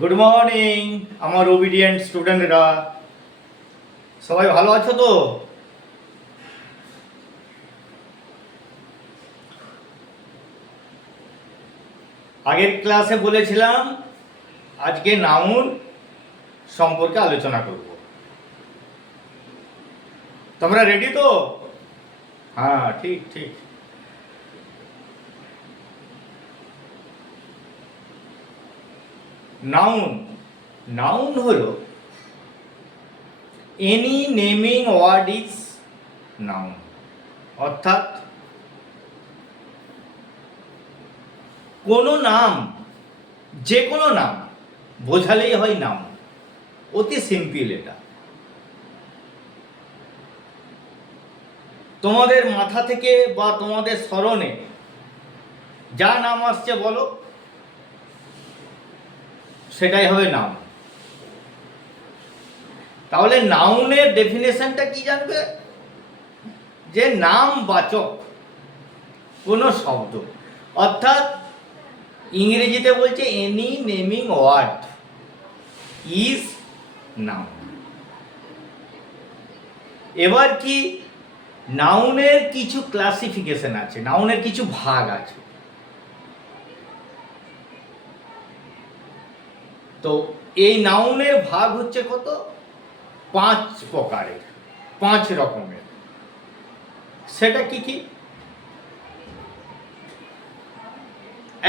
Good morning আমার obedient স্টুডেন্টরা, সবাই ভালো আছো তো? আগের ক্লাসে বলেছিলাম আজকে নাউন সম্পর্কে আলোচনা করব। তোমরা রেডি তো? হ্যাঁ, ঠিক ঠিক। নাউন নাউন হলো any naming word is noun, অর্থাৎ কোনো নাম, যে কোনো নাম বোঝালেই হয় নাম। অতি সিম্পল এটা। তোমাদের মাথা থেকে বা তোমাদের স্মরণে যা নাম আসছে বলো, সেটাই হবে নাম। তাহলে নাউনের ডেফিনেশনটা কি জানবে? যে নামবাচক কোনো শব্দ, অর্থাৎ ইংরেজিতে বলছে any naming word is noun. এবার কি, নাউনের কিছু ক্লাসিফিকেশন আছে, নাউনের কিছু ভাগ আছে। তো এই নাউনের ভাগ হচ্ছে কত? 5 প্রকারের, 5 রকমের। সেটা কি কি?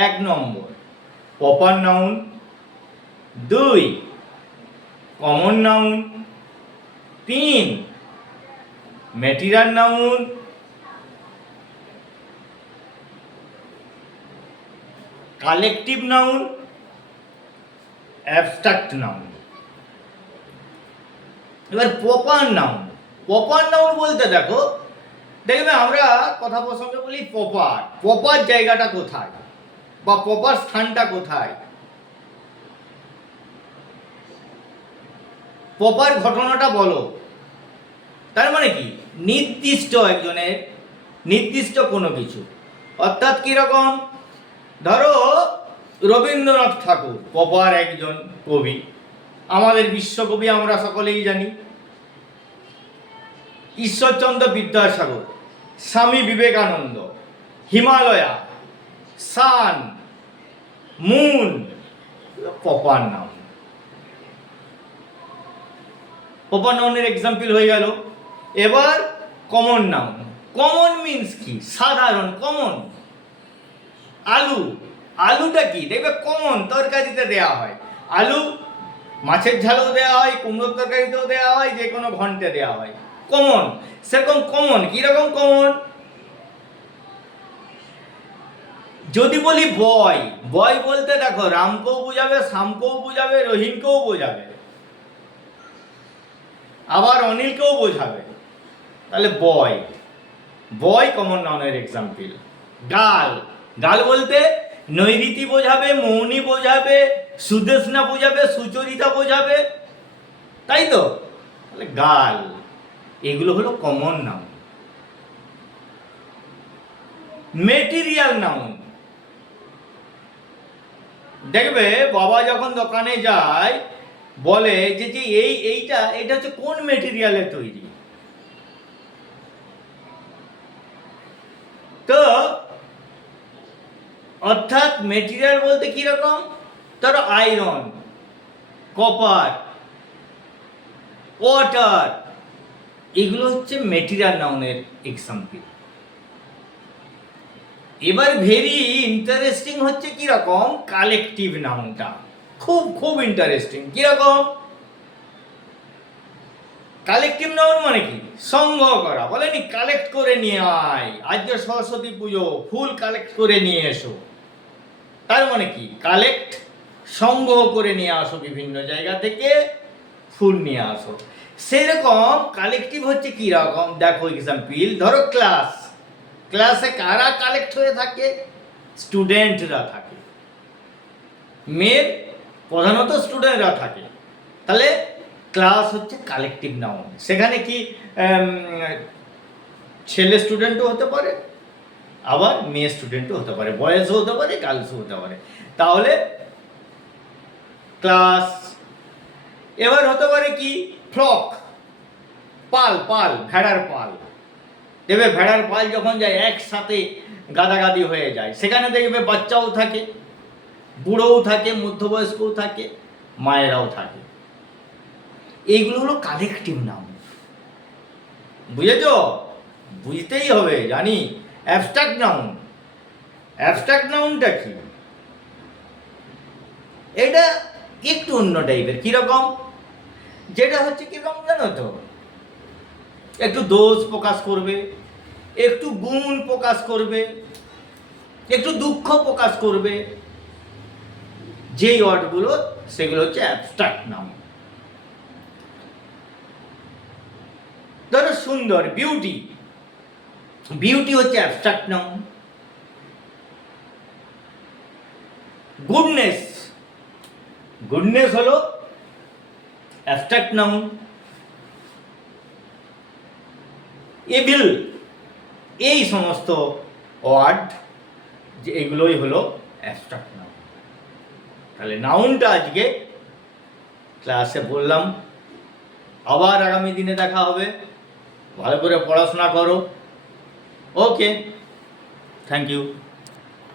1 নম্বর proper noun, 2 common noun, 3 material noun, 4 collective noun, abstract noun. এবার প্রপার নাউন, প্রপার নাউন বলতে দেখো, দেখবে আমরা কথা প্রসঙ্গে বলি প্রপার, প্রপার জায়গাটা কোথায় বা প্রপার স্থানটা কোথায়, প্রপার ঘটনাটা বলো। তার মানে কি, নির্দিষ্ট একজনের নির্দিষ্ট কোনো কিছু, অর্থাৎ কিরকম, ধরো রবীন্দ্রনাথ ঠাকুর প্রপার একজন কবি, আমাদের বিশ্বকবি আমরা সকলেই জানি। ঈশ্বরচন্দ্র বিদ্যাসাগর, স্বামী বিবেকানন্দ, হিমালয়া, সান, মুন, প্রপার নাউন। প্রপার নাউনের এক্সাম্পল হয়ে গেল। এবার কমন নাউন। কমন মিন্স কি? সাধারণ, কমন। আলু, আলুটা কি? দেখবে কমন তরকারিতে দেওয়া হয়। আলু মাছের ঝালেও দেওয়া হয়, কুমড়োর তরকারিতেও দেওয়া হয়, যে কোনো ঘন্টে দেওয়া হয়। কমন। সেরকম কমন, কিরকম কমন? যদি বলি বয়, বয় বলতে দেখো রামকেও বোঝাবে, শ্যামকেও বোঝাবে, রহিমকেও বোঝাবে, আবার অনিলকেও বোঝাবে। তাহলে বয়, বয় কমন নাউনের এক্সাম্পল। গাল, গাল বলতে নৈরীতি বোঝাবে, মৌনী বোঝাবে, সুদেশনা বোঝাবে, সুচরিতা বোঝাবে, তাই তো? তাহলে গাল, এগুলো হলো কমন নাউন। মেটেরিয়াল নাউন, দেখবে বাবা যখন দোকানে যায় বলে যে যে এইটা হচ্ছে কোন মেটেরিয়ালে তৈরি। তো অর্থাৎ মেটেরিয়াল বলতে কিরকম, ধরো আয়রন, কপার, ওয়াটার, এগুলো হচ্ছে মেটেরিয়াল নাউনের এক্সাম্পল। এবার ভেরি ইন্টারেস্টিং হচ্ছে কিরকম, কালেকটিভ নাউনটা খুব খুব ইন্টারেস্টিং। কিরকম? কালেকটিভ নাউন মানে কি? সংগ্রহ করা। বলেনি কালেক্ট করে নিয়ে আয়, আজকে সরস্বতী পুজো, ফুল কালেক্ট করে নিয়ে এসো। তার মানে কি? কালেক্ট, সংগ্রহ করে নিয়ে আসো, বিভিন্ন জায়গা থেকে ফুল নিয়ে আসো। সেরকম কালেকটিভ হচ্ছে কি রকম, দেখো এক্সাম্পল, ধরো ক্লাস, ক্লাসে কারা কালেক্ট হয়ে থাকে? স্টুডেন্টরা থাকে, মেয়ের প্রধানত স্টুডেন্টরা থাকে। তাহলে ক্লাস হচ্ছে কালেকটিভ নাউন। সেখানে কি ছেলে স্টুডেন্টও হতে পারে, আবার মেয়ে স্টুডেন্টও হতে পারে, বয়েজও হতে পারে, গার্লসও হতে পারে। তাহলে ক্লাস। এবার হতে পারে কি ফ্লক, পাল, পাল, ভেড়ার পাল। দেখবে ভেড়ার পাল যখন যায় একসাথে গাদাগাদি হয়ে যায়, সেখানে দেখবে বাচ্চাও থাকে, বুড়োও থাকে, মধ্যবয়স্কও থাকে, মায়েরাও থাকে। এইগুলো হলো কালেকটিভ নাউন। বুঝেছ? বুঝতেই হবে, জানি। অ্যাবস্ট্রাক্ট নাউন, অ্যাবস্ট্রাক্ট নাউনটা কি? এটা একটু অন্য টাইপের। কিরকম? যেটা হচ্ছে কিরকম জানো তো, একটু দোষ প্রকাশ করবে, একটু গুণ প্রকাশ করবে, একটু দুঃখ প্রকাশ করবে, যেই ওয়ার্ডগুলো সেগুলো হচ্ছে অ্যাবস্ট্রাক্ট নাউন। ধরো সুন্দর, বিউটি, বিউটি হচ্ছে অ্যাবস্ট্রাক্ট নাউন। গুডনেস, গুডনেস হলো অ্যাবস্ট্রাক্ট নাউন। এভিল, এই সমস্ত ওয়ার্ড যে এগুলোই হলো অ্যাবস্ট্রাক্ট নাউন। তাহলে নাউনটা আজকে ক্লাসে বললাম, আবার আগামী দিনে দেখা হবে। ভালো করে পড়াশোনা করো। ওকে, থ্যাংক ইউ।